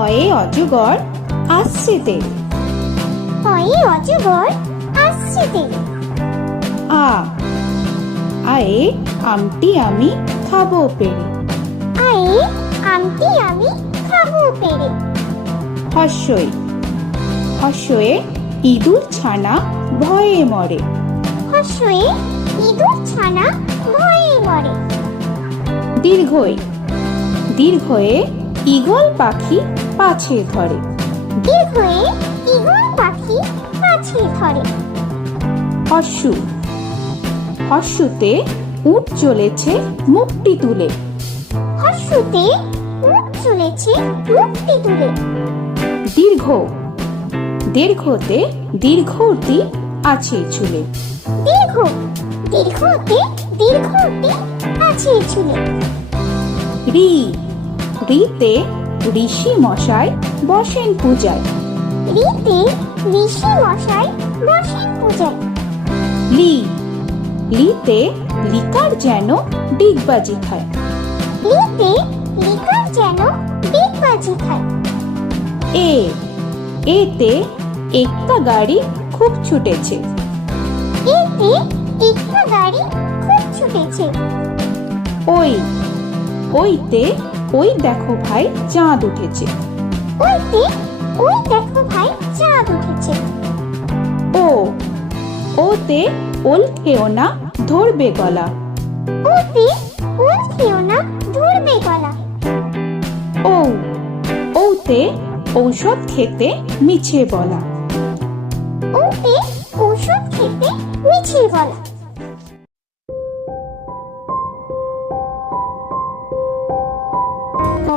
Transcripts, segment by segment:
অয়ে অজগর আসছে তে। অয়ে অজগর আসছে তে। আ আয়ে আমটি আমি খাবো পেরে। আয়ে আমটি আমি খাবো পেরে। হর্ষই হর্ষয়ে ইঁদুর ছানা ভয়ে মরে। হর্ষয়ে ইঁদুর ছানা ভয়ে মরে। দীর্ঘই দীর্ঘয়ে ঈগল পাখি পাছে ধরে। দীর্ঘয়ে ঈগল পাখি পাছে ধরে। হর্ষু হর্ষুতে উট চলেছে মুখটি তুলে। হর্ষুতে উট চলেছে মুখটি তুলে। দীর্ঘ দীর্ঘতে দীর্ঘটি আছে ঝুলে। দীর্ঘ দীর্ঘতে দীর্ঘটি আছে ঝুলে। রি রিতে ঋষি মশাই বসেন পূজায়। রিতে ঋষি মশাই বসেন পূজায়। লি লিতে লিকার যেন ডিগবাজি খায়। লিতে লিকার যেন ডিগবাজি খায়। এ এতে একটা গাড়ি খুব ছুটেছে। এতে একটা গাড়ি খুব ছুটেছে। ওই ওইতে ওই দেখো ভাই চাঁদ উঠেছে। ওইতে ওই দেখো ভাই চাঁদ উঠেছে। ও ওতে ওল খেও না ধরবে গলা। ওতে ওল খেও না ধরবে গলা। ও ওতে ঔষধ খেতে মিছে বলা। ওতে ঔষধ খেতে মিছে বলা। ক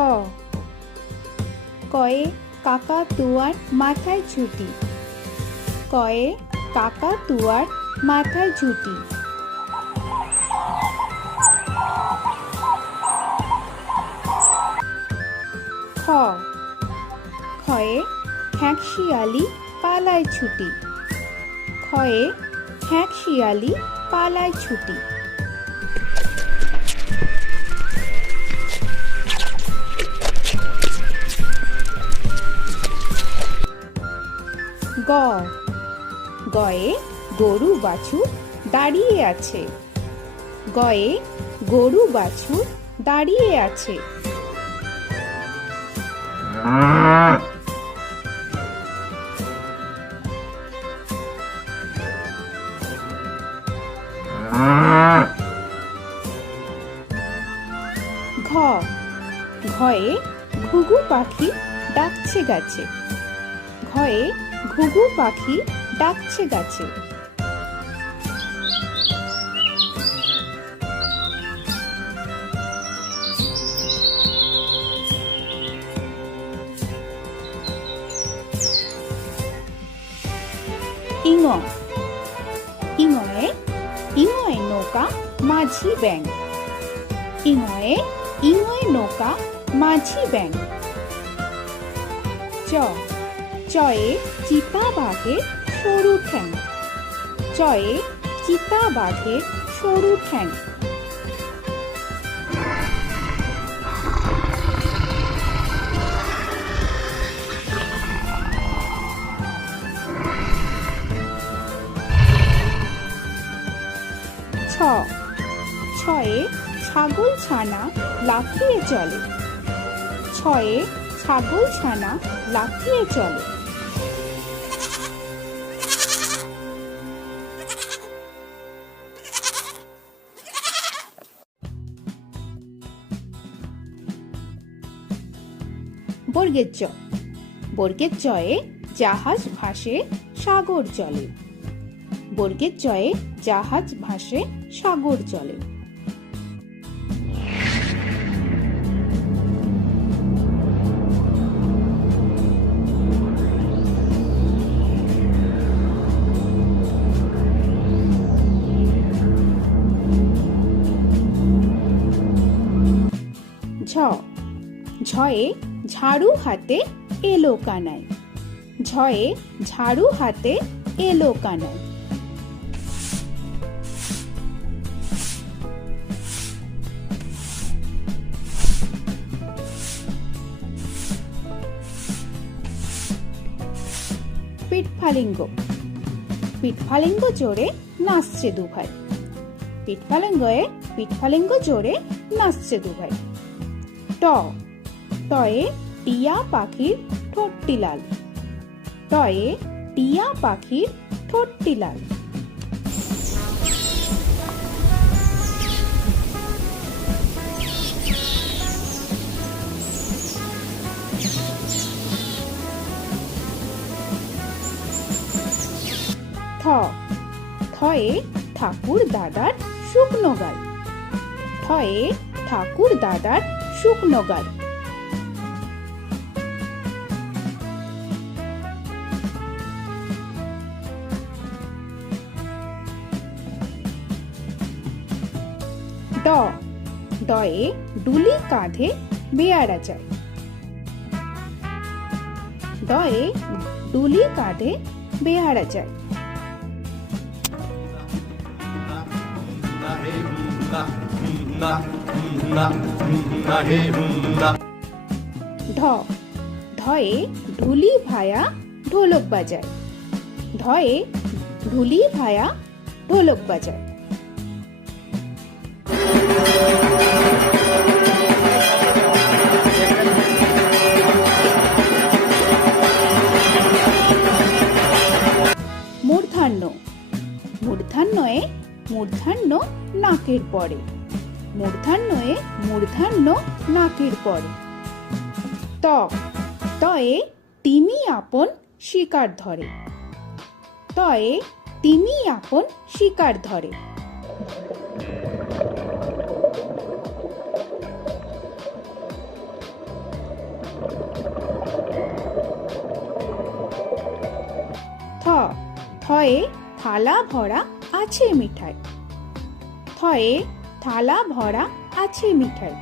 কয়ে কাকা তুয়ার মাথায় ছুটি। কয়ে কাকা তুয়ার মাথায় ছুটি। খ খয়ে খ্যাঁক শিয়ালি পালায় ছুটি। খয়ে খ্যাঁক শিয়ালি পালায় ছুটি। গ গয়ে গরু বাছুর দাঁড়িয়ে আছে। গয়ে গরু বাছুর দাঁড়িয়ে আছে। ঘ ঘয়ে ঘুঘু পাখি ডাকছে গাছে। ঘয়ে ঘুঘু পাখি ডাকছে গাছে। ইঙ ইঙয়ে ইঙয়ে নৌকা মাঝি ব্যাং। ইঙয়ে ইঙয়ে নৌকা মাঝি ব্যাং। চ চয়ে চিতা বাঘের সরু ঠ্যাং। চয়ে চিতা বাঘের সরু ঠ্যাং। ছ ছয়ে ছাগল ছানা লাফিয়ে চলে। ছয়ে ছাগল ছানা লাফিয়ে চলে। বর্গের চ বর্গের চয়ে জাহাজ ভাসে সাগর চলে। বর্গের চয়ে জাহাজ ভাসে সাগর চলে। ঝ ঝয়ে ঝাড়ু হাতে এলো কানাই। ঝয়ে ঝাড়ু হাতে এলো কানাই। পিঠফালিঙ্গ। পিঠফালিঙ্গ জোরে নাচছে দুভাই। পিঠফালিঙ্গয়ে পিঠফালিঙ্গ জোরে নাচছে দুভাই। ট টয়ে টিয়া পাখির ঠোঁটটি লাল। টয়ে টিয়া পাখির ঠোঁটটি লাল। থ থয়ে ঠাকুর দাদার শুকনো গাল। থয়ে ঠাকুর দাদার শুকনো গাল। ড ডয়ে ডুলি কাঁধে বেয়ারা যায়। ডয়ে ডুলি কাঁধে বেয়ারা যায়। ঢ ঢয়ে ঢুলি ভায়া ঢোলক বাজায়। ঢয়ে ঢুলি ভায়া ঢোলক বাজায়। মূর্ধান্য মূর্ধান্যয়ে মূর্ধান্য নাকের পরে। মূর্ধান্যয়ে মূর্ধান্য নাকের পরে। ত তয়ে তিমি আপন শিকার ধরে। তয়ে তিমি আপন শিকার ধরে। থ থয়ে থালা ভরা আছে মিঠাই। থয়ে থালা ভরা আছে মিঠাই।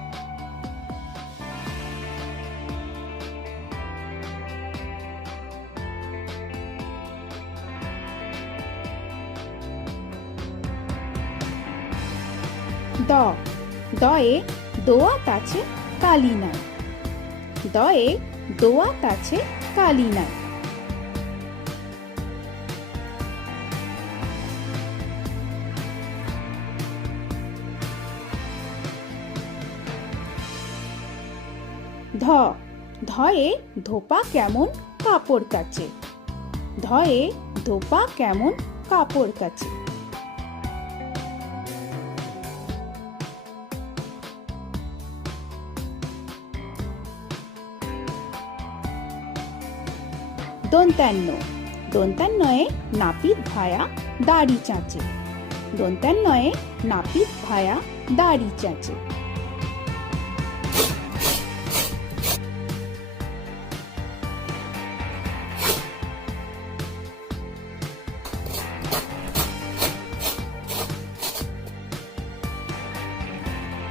দ দয়ে দোয়াত আছে কালি নাই। দয়ে দোয়াত আছে কালি নাই। ধ ধয়ে ধোপা কেমন কাপড় কাচে। ধয়ে ধোপা কেমন কাপড় কাচে। দন্তান্ন দন্তান্নয়ে নাপিত ভায়া দাড়ি চাঁচে। দন্তান্নয়ে নাপিত ভায়া দাড়ি চাঁচে।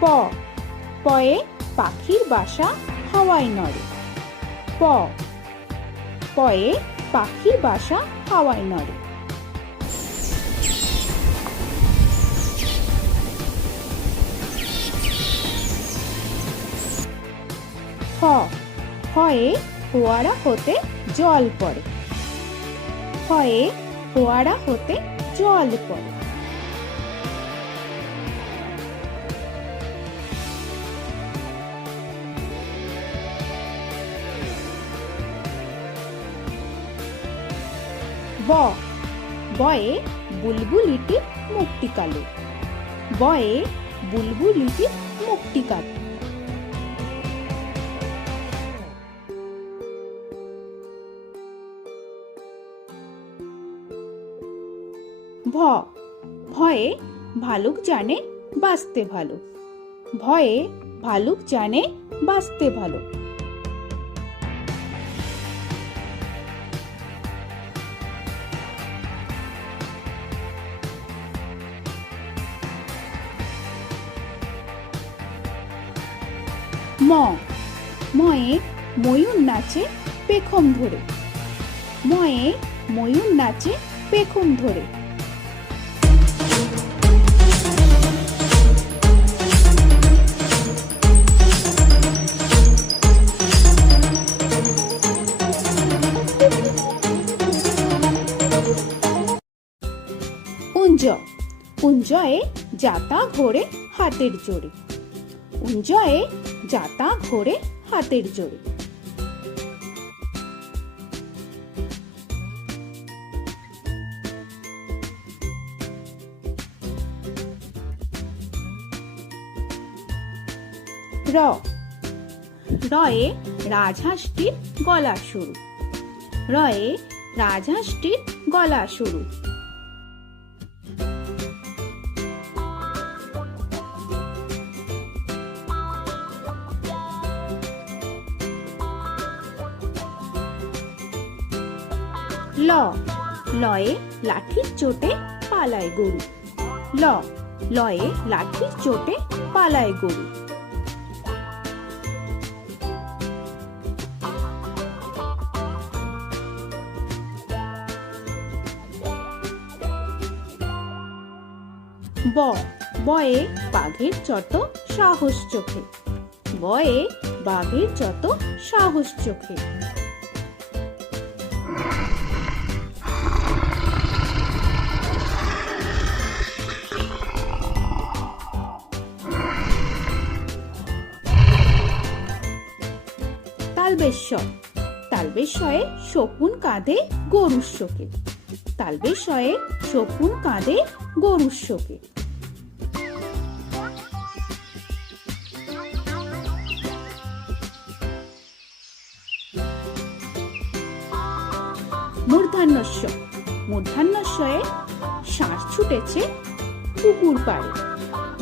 প পয়ে পাখির বাসা হাওয়ায় নড়ে। প পয়ে পাখির বাসা হাওয়ায় নড়ে। ফ ফয়ে ফোয়ারা হতে জল পড়ে। ফয়ে ফোয়ারা হতে জল পড়ে। ব বয়ে বুলবুলিটির মুখটি কালো। বয়ে বুলবুলিটির মুখটি কালো। ভ ভয়ে ভালুক জানে বাঁচতে ভালো। ভয়ে ভালুক জানে বাঁচতে ভালো। ম ময়ে ময়ূর নাচে পেখম ধরে। ময়ে ময়ূর নাচে পেখম ধরে। চ উঞ্জয়ে যাতা ঘোরে হাতের জোরে। উঞ্জয়ে যাতা ঘোরে হাতের জোরে। র রয়ে রাজহাঁসটির গলা সরু। রয়ে রাজহাঁসটির গলা সরু। ল লয়ে লাঠির চোটে পালায় গরু। ল লয়ে লাঠির চোটে পালায় গরু। ব বয়ে বাঘের যত সাহস চোখে। বয়ে বাঘের যত সাহস চোখে। তালবেশ্বর তালবেশ্বরে শকুন কাঁধে গরুর শোকে। তালবেশ্বরে শকুন কাঁধে গরুর শোকে। মূর্ধন্যস্ব মূর্ধন্যস্বয়ে ষাঁড় ছুটেছে পুকুর পাড়ে।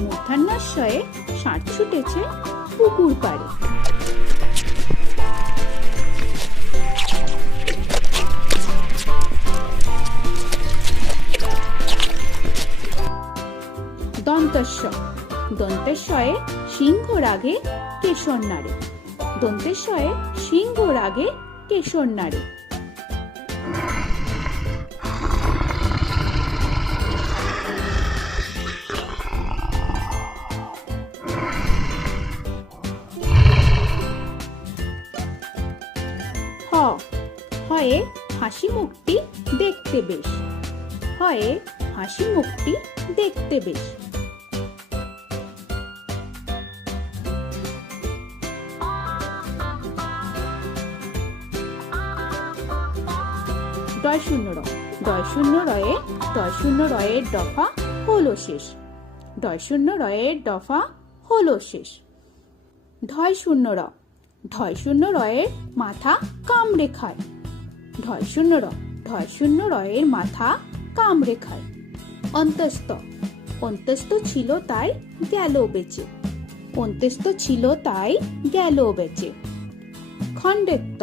মূর্ধন্যস্বয়ে ষাঁড় ছুটেছে পুকুর পাড়ে। দন্তেশ্ব দন্তেশ্বয়ে সিংহ রাগে কেশর নাড়ে। দন্তেশ্বয়ে সিংহ রাগে কেশর নাড়ে। হ হয়ে হাসি মুখটি দেখতে বেশ। হয়ে হাসি মুখটি দেখতে বেশ। ডয় শূন্য র ডয় শূন্য রয়ের দফা হলো শেষ। ডয় শূন্য রয়ের দফা হলো শেষ। ঢয় শূন্য রয়ের মাথা কামড়ে খায়। ঢয় শূন্য রয়ের মাথা কামড়ে খায়। অন্তস্থ অন্তস্থ ছিল তাই গেল বেঁচে। অন্তস্থ ছিল তাই গেল বেঁচে। খণ্ডেত্ব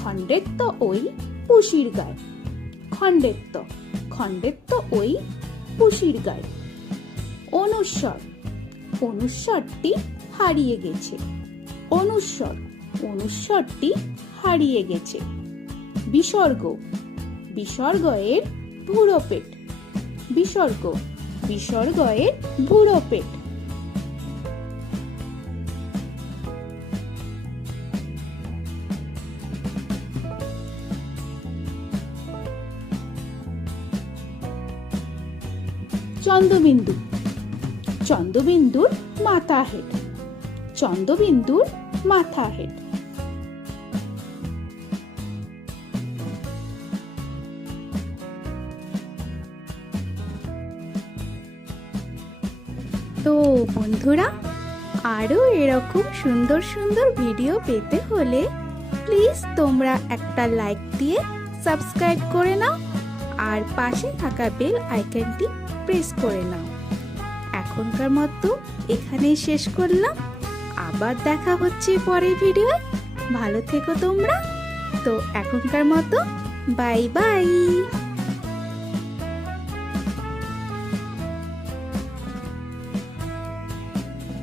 খণ্ডেত্ব ওই পুষির গায়। খণ্ডেত্ব ওই পুষির গায়। অনুস্বর অনুস্বরটি হারিয়ে গেছে। অনুস্বরটি হারিয়ে গেছে। বিসর্গ বিসর্গয়ের ভুরো পেট। বিসর্গয়ের ভুরো পেট। চন্দ্রবিন্দু চন্দ্রবিন্দুর মাথা হেড। চন্দ্রবিন্দুর মাথা হেড। তো বন্ধুরা, আরো এরকম সুন্দর সুন্দর ভিডিও পেতে হলে প্লিজ তোমরা একটা লাইক দিয়ে সাবস্ক্রাইব করে নাও আর পাশে থাকা বেল আইকনটি প্রেস করে নাও। এখনকার মতো এখানেই শেষ করলাম। আবার দেখা হচ্ছে পরের ভিডিওয়ে। ভালো থেকো তোমরা। তো এখনকার মতো বাই বাই।